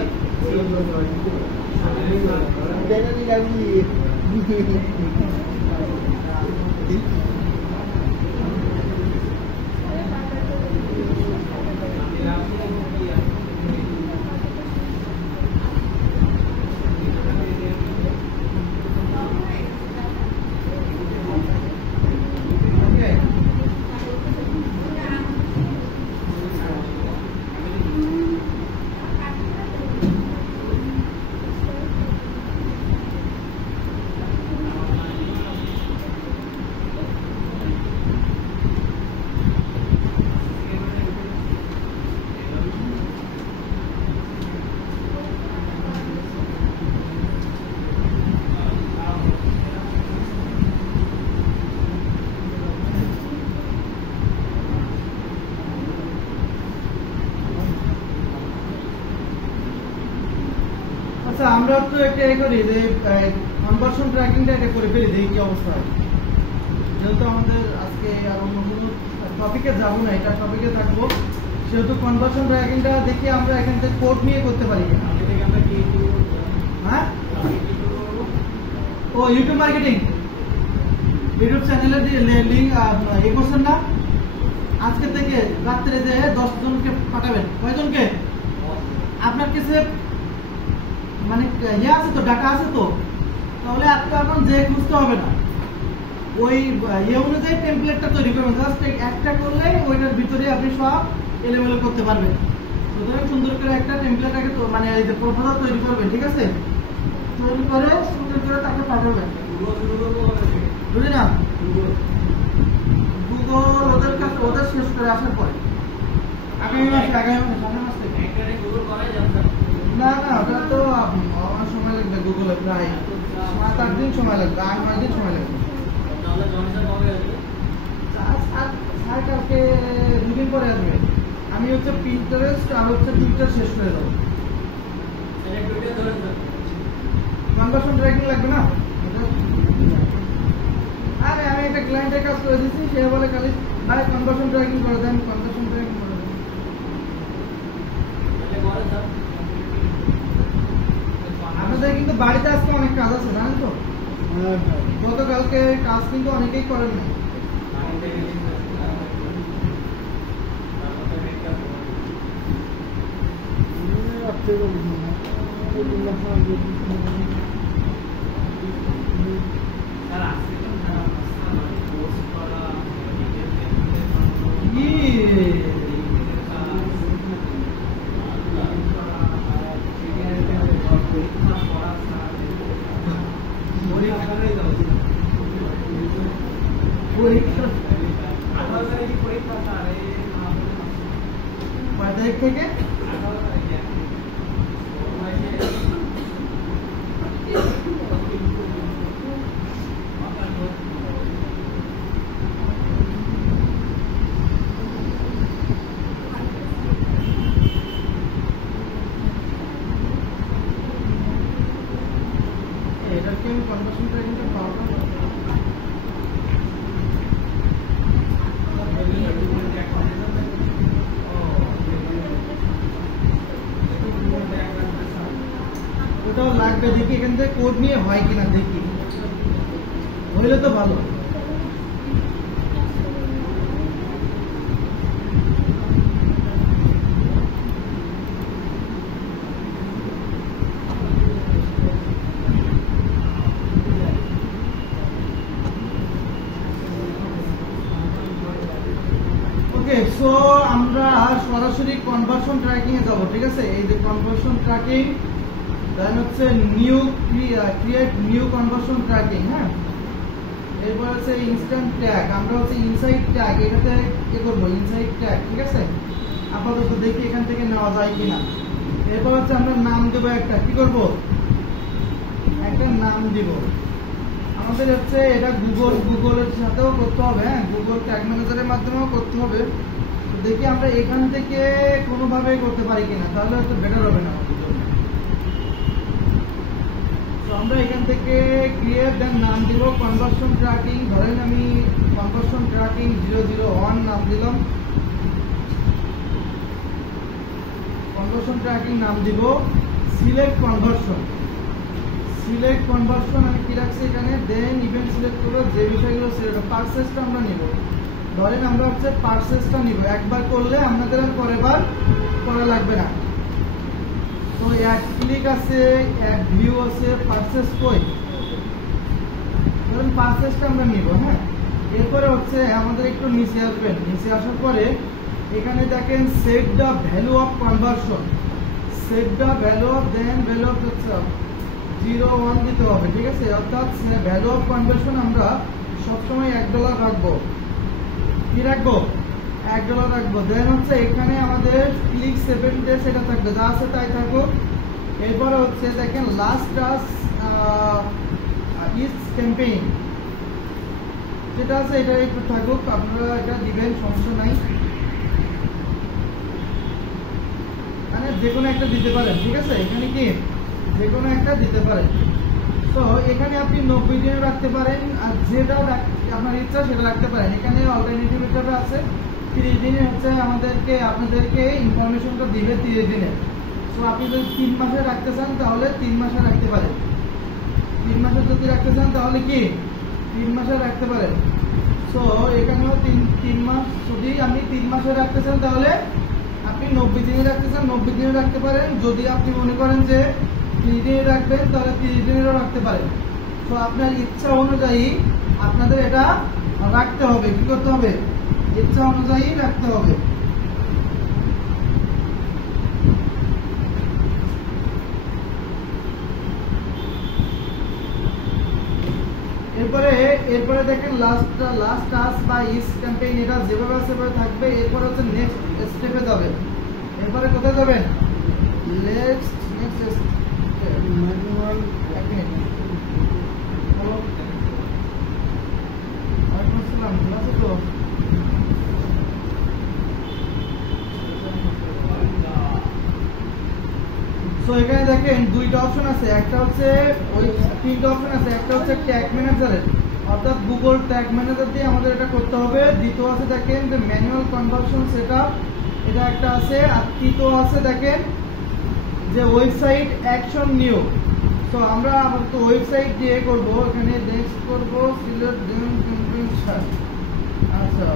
আচ্ছা, আমরা তো একটা করি যে কনভার্সন ট্র্যাকিংটা এটা করে ফেলি, দেখি কি অবস্থা হয়। যেহেতু আমাদের আজকে আর অন্য কোনো টপিকে যাবো না, এটা টপিকে থাকবো, সেহেতু কনভার্সন ট্র্যাকিংটা দেখি আমরা এখান থেকে কোড নিয়ে করতে পারি কিনা। হ্যাঁ, ও ইউটিউব মার্কেটিং ইউটিউব চ্যানেলের লিঙ্ক এ করছেন না? আজকে থেকে রাত্রে যে 10 জনকে পাঠাবেন। কয়জনকে? আপনার কাছে মানে ইয়ে আছে তো, ডাটা আছে তো, তাহলে এখন যে খুঁজতে হবে না, ওই ইয়ে অনুযায়ী টেমপ্লেটটা তৈরি করবেন। জাস্ট একটা করলে ওইটার ভিতরে আপনি সব এলোমেলো করতে পারবেন। সুতরাং সুন্দর করে একটা টেমপ্লেট আগে মানে এই যে প্রপোজাল তৈরি করবেন, ঠিক আছে? তৈরি করে সুন্দর করে তাকে পাঠাবেন। বুঝলি না? গুগল ওদের কাছে ওদের শেষ করে আসার পরে আগামী মাস থেকে। না না, ওটা তো আমার সময় লাগবে, গুগলে প্রায় 7-8 দিন সময় লাগবে, 8-9 দিন সময় লাগবে। স্যার কালকে 2 দিন পরে আসবে। আমি হচ্ছে পিন্টারেস্ট আর হচ্ছে টুইটার শেষ করে দেবো। কনভার্সন ট্র্যাকিং লাগবে না? আরে আমি একটা ক্লায়েন্টের কাজ করে দিচ্ছি, সে বলে খালি ভাই কনভার্সন ট্র্যাকিং করে দেন, কনভার্সন ট্র্যাকিং করে দেন। আপনাদের কিন্তু বাড়িতে আজকে অনেক কাজ আছে, জানেন তো? গতকালকে কাজ কিন্তু অনেকেই করেন না। কয় তারিখ থেকে? আমি কনভার্সন ট্র্যাকিংটা পাওয়া ওটাও লাগবে, দেখি এখান থেকে কোড নিয়ে হয় কিনা, দেখি হইলে তো ভালো। সো আমরা সরাসরি কনভার্সন ট্র্যাকিং এ যাব, ঠিক আছে। এই যে কনভার্সন ট্র্যাকিং, দেন হচ্ছে new create new conversion tracking, হ্যাঁ। এরপর হচ্ছে ইনস্ট্যান্ট ট্যাগ, আমরা হচ্ছে ইনসাইড ট্যাগ এটাতে কি করব, ইনসাইড ট্যাগ, ঠিক আছে। আপাতত দেখি এখান থেকে নেওয়া যায় কিনা। এরপর হচ্ছে আমরা নাম দেব একটা, কি করব, একটা নাম দিব। আমাদের হচ্ছে এটা গুগলের সাথেও করতে হবে, হ্যাঁ, গুগল ট্যাগ ম্যানেজারের মাধ্যমেও করতে হবে। দেখি আমরা এখান থেকে কোনোভাবে করতে পারি কিনা, তাহলে হয়তো বেটার হবে না আমাদের জন্য। তো আমরা এখান থেকে ক্রিয়েট দেন নাম দিব কনভার্সন ট্র্যাকিং, ধরেন আমি কনভার্সন ট্র্যাকিং 001 নাম দিলাম। কনভার্সন ট্র্যাকিং নাম দিব সিলেক্ট কনভার্সন। সিলেক্ট কনভার্সন আমি কি রাখছি এখানে, দেন ইভেন্ট সিলেক্ট করবো, যে বিষয়গুলো সিলেক্ট, পারচেজটা আমরা নিব। ধরেন আমরা হচ্ছে পারচেজটা নিব, একবার করলে আপনাদের আর পরেরবার করা লাগবে না। তো এক ক্লিক আছে, এক ভিউ আছে, পারচেজ কই, ধরেন পারচেজটা আমরা নিব, হ্যাঁ। এরপরে হচ্ছে আমাদের একটু নিচে আসবেন, নিচে আসার পরে এখানে দেখেন set the value of conversion, set the value of, then value of হচ্ছে 0.1 দিতে হবে, ঠিক আছে। অর্থাৎ ভ্যালু অফ কনভার্সন আমরা সবসময় $1 রাখবো, কি রাখবো, $1 রাখবো। দেন হচ্ছে এখানে আমাদের ক্লিক 7 ডেজ এটা থাকবে, যা আছে তাই থাকবো। এরপরে হচ্ছে দেখেন লাস্ট টাস ইজ ক্যাম্পেইন যেটা আছে এটা একটু থাকুক, আপনারা এটা দিবেন, সমস্যা নাই, মানে যে কোনো একটা দিতে পারেন, ঠিক আছে। এখানে কি যে কোনো একটা দিতে পারেন। তো এখানে আপনি 90 দিনে রাখতে পারেন, আর যেটা আপনার ইচ্ছা সেটা রাখতে পারেন। এখানে অল্টারনেটিভ হিসেবে আছে 30 দিনে, হচ্ছে আপনাদেরকে ইনফরমেশনটা দিবে 30 দিনে। তো আপনি যদি 3 মাসে রাখতে চান তাহলে 3 মাসে রাখতে পারেন, 3 মাসে যদি রাখতে চান তাহলে কি 3 মাসে রাখতে পারেন। সো এখানেও 3 মাস, যদি আপনি 3 মাসে রাখতে চান তাহলে আপনি 90 দিনে রাখতে চান 90 দিনে রাখতে পারেন। যদি আপনি মনে করেন যে 30 দিনে রাখবেন তাহলে 30 দিনেরও রাখতে পারেন। তো আপনার ইচ্ছা অনুযায়ী আপনাদের এটা রাখতে হবে, কি করতে হবে, ইচ্ছা অনুযায়ী রাখতে হবে। এরপরে দেখেন লাস্ট টাস্ক বা ইস ক্যাম্পেইন, এটা যেভাবে আছে সেভাবে থাকবে। এরপরে হচ্ছে নেক্সট স্টেপে যাবেন। এরপরে কোথায় যাবেন, নেক্সট ম্যানুয়াল, এক মিনিট, ওয়ালাইকুম আসসালাম, ভালো আছো তো? তো এখানে দেখেন দুইটা অপশন আছে, একটা হচ্ছে ওই 3টা অপশন আছে, একটা হচ্ছে ট্যাগ ম্যানেজারের, অর্থাৎ গুগল ট্যাগ ম্যানেজার দিয়ে আমাদের এটা করতে হবে। দ্বিতীয় আছে দেখেন যে ম্যানুয়াল কনভার্সন সেটআপ, এটা একটা আছে। আর তৃতীয় আছে দেখেন যে ওয়েবসাইট অ্যাকশন নিউ। তো আমরা আপাতত ওয়েবসাইট দিয়ে করব, এখানে নেক্সট করব সিলেক্ট দেন কনভেনশন। আচ্ছা,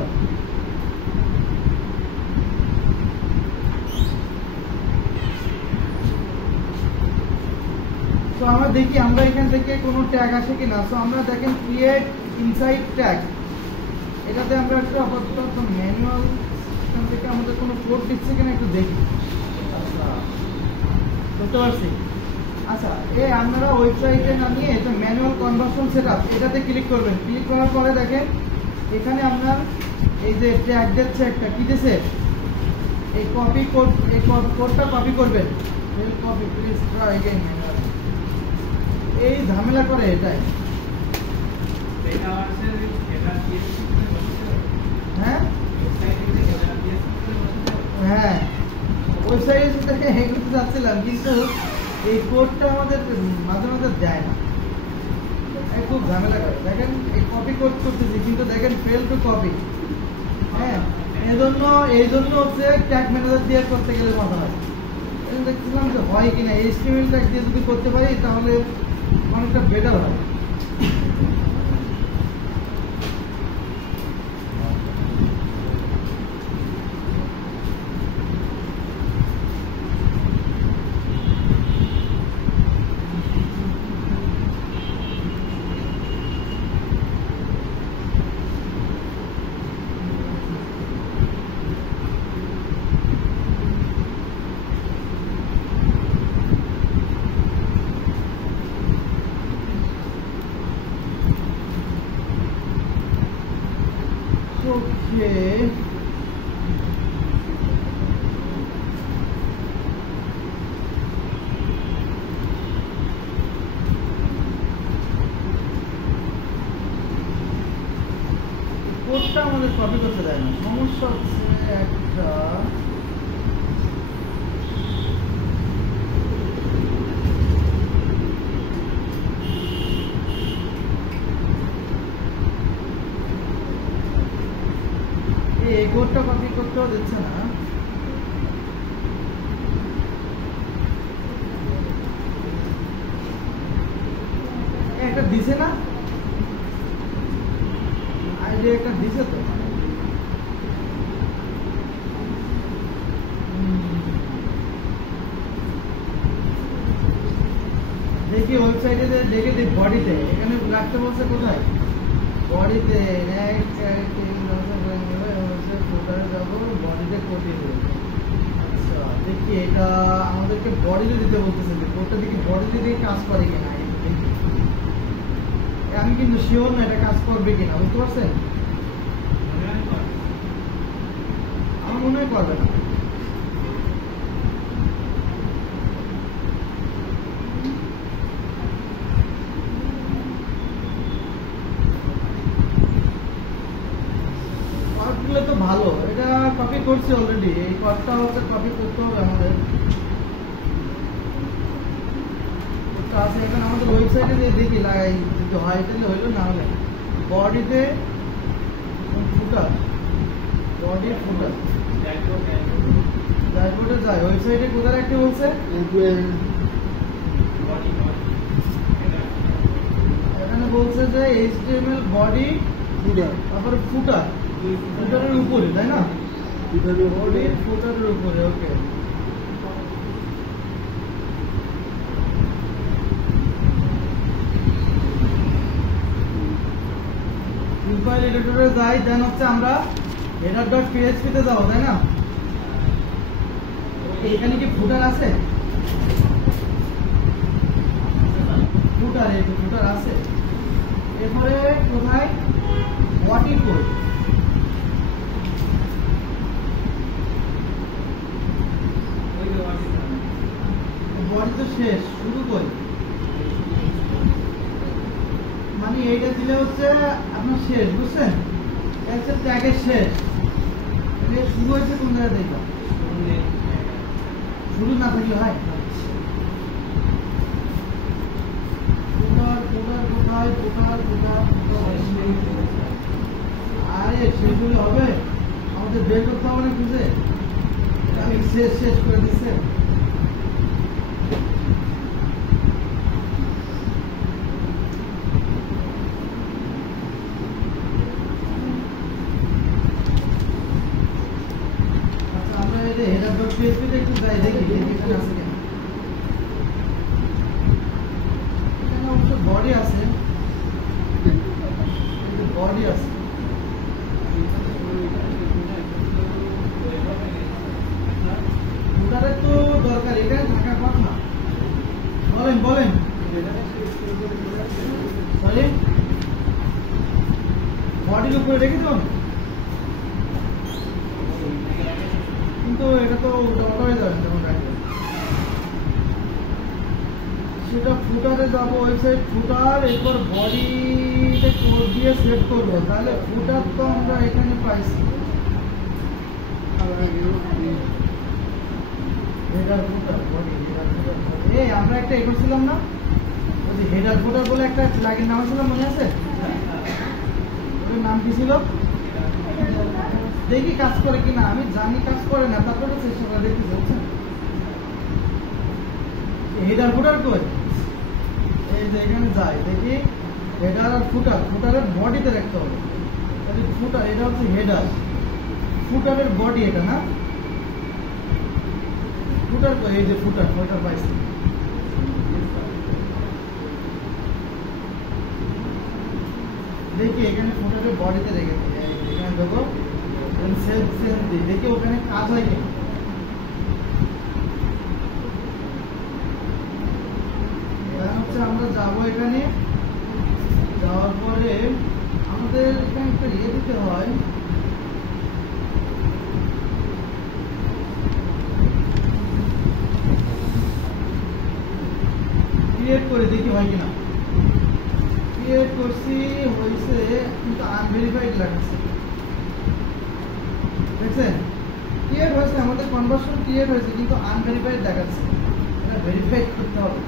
তো আমরা দেখি আমরা এখান থেকে কোনো ট্যাগ আসে কিনা। তো আমরা দেখেন ক্রিয়েট ইনসাইড ট্যাগ, এটাতে আমরা একটু আপাতত ম্যানুয়াল এখান থেকে আমাদের কোনো কোড দিচ্ছে কিনা একটু দেখি। আচ্ছা, বুঝতে পারছি। আচ্ছা, এই আপনারা ওয়েবসাইটে নামিয়ে এটা ম্যানুয়াল কনভার্সন সেটআপ, এটাতে ক্লিক করবেন। ক্লিক করার পরে দেখেন এখানে আপনার এই যে ট্যাগ দিচ্ছে একটা, কি দিচ্ছে, এই কপি কোড, এই কোডটা কপি করবেন। কপি প্লিজ ট্রাই अगेन, এই ঝামেলা করে এটাই। হ্যাঁ হ্যাঁ, ওয়েবসাইটে এগুলো যাচ্ছিলাম, কিন্তু এই কোডটা আমাদের মাঝে মাঝে দেয় না। খুব ঝামেলা করে। দেখেন এই কপি করতেছি কিন্তু দেখেন ফেল টু কপি। হ্যাঁ, এই জন্য হচ্ছে ট্যাগ ম্যানেজার দিয়ে করতে গেলে মাথা হয়। দেখছিলাম যে হয় কিনা HTML ট্যাগ দিয়ে যদি করতে পারি তাহলে অনেকটা বেটার হয়। Okay. কোডটা আমাদের কপি করতে দেয় না, সমস্যা হচ্ছে একটা। এই কোডটা কপি করতেও দিচ্ছে না। একটা দিছে না, আইডিয়া একটা দিছে তো। দেখি ওয়েবসাইটে দেখে দিই বডিতে, এখানে রাখতে বলছে কোথায়? বডিতে যাবো, বডিতে কোডিং। আচ্ছা দেখি এটা আমাদেরকে বডিতে দিতে বলতেছে, যে কোডটা দেখি বডিতে দিয়ে কাজ করে কিনা। আমি কিন্তু শিওর না এটা কাজ করবে কিনা, বুঝতে পারছেন? আমার মনে হয় করবে না। পার্টগুলো তো ভালো, এটা কপি করছে অলরেডি। এই পার্টটা হচ্ছে কপি করতে হবে আমাদের। আছে এখানে আমাদের ওয়েবসাইটে দিয়ে দেখি লাগাই যদি হয় তাহলে হইলো, না হলে বডিতে ফুটার, বডি ফুটার ড্যাশবোর্ডে যায়। ওয়েবসাইটে কোথায় রাখতে বলছে? এখানে বলছে যে HTML বডি তারপরে ফুটার, ফুটারের উপরে, তাই না? বডি ফুটারের উপরে। ওকে, ফাইল এডিটরে যাই, দেন হচ্ছে আমরা header.php তে যাবো, তাই না? এখানে কি ফুটার আছে? ফুটার, এই ফুটার আছে। এরপরে কোথায়? Body code. বডি তো শেষ, শুরু করি। মানে এইটা দিলে হচ্ছে আপনার শেষ, বুঝছেন? একটা ট্যাগের শেষ। শুরু হয়েছে কোন জায়গা থেকে? শুরু না থাকলে হয়। আরে সেগুলো হবে, আমাদের বের করতে হবে না খুঁজে। আমি শেষ করে দিচ্ছে। PHP তে একটু যাই দেখি এখানে আছে কিনা। এখানে অবশ্য বডি আছে, বডি আছে। ফুটারের তো দরকার, এখানে থাকার কথা না। বলেন সরি, বডির উপরে রেখে দেব, কিন্তু এটা তো উল্টা হয়ে যাবে যেমন রাখবে। সেটা ফুটারে যাবো, ওয়েবসাইট ফুটার, এরপর বডিতে কোড দিয়ে সেট করবো। তাহলে ফুটার তো আমরা এখানে পাইছি, আমরা একটা করছিলাম না ওই যে হেডার ফুটার বলে একটা প্লাগইন নাম ছিল, মনে আছে? ওর নাম কি ছিল? দেখি কাজ করে কিনা, আমি জানি কাজ করে না, তারপরে চেষ্টা করে দেখতে বুঝছেন। হেডার ফুটার কই, এই যে এখানে যাই দেখি হেডার আর ফুটার, ফুটারের বডিতে রাখতে হবে। তাহলে ফুটার, এটা হচ্ছে হেডার, ফুটারের বডি এটা না, ফুটার কই, এই যে ফুটার, ফুটার পাইছি। দেখি এখানে ফুটারের বডিতে রেখেছি, এখানে দেখো সেভ সেভ দিই, দেখি ওখানে কাজ হয় কিনা। হচ্ছে আমরা যাবো এখানে, যাওয়ার পরে আমাদের এখানে একটা ইয়ে দিতে হয়, ক্রিয়েট করে দেখি হয় কিনা। ক্রিয়েট করছি, হয়েছে কিন্তু আনভেরিফাইড লাগছে, দেখছেন? ক্রিয়েট হয়েছে, আমাদের কনভার্সন ক্রিয়েট হয়েছে কিন্তু আনভেরিফাইড দেখাচ্ছে, এটা ভেরিফাই করতে হবে।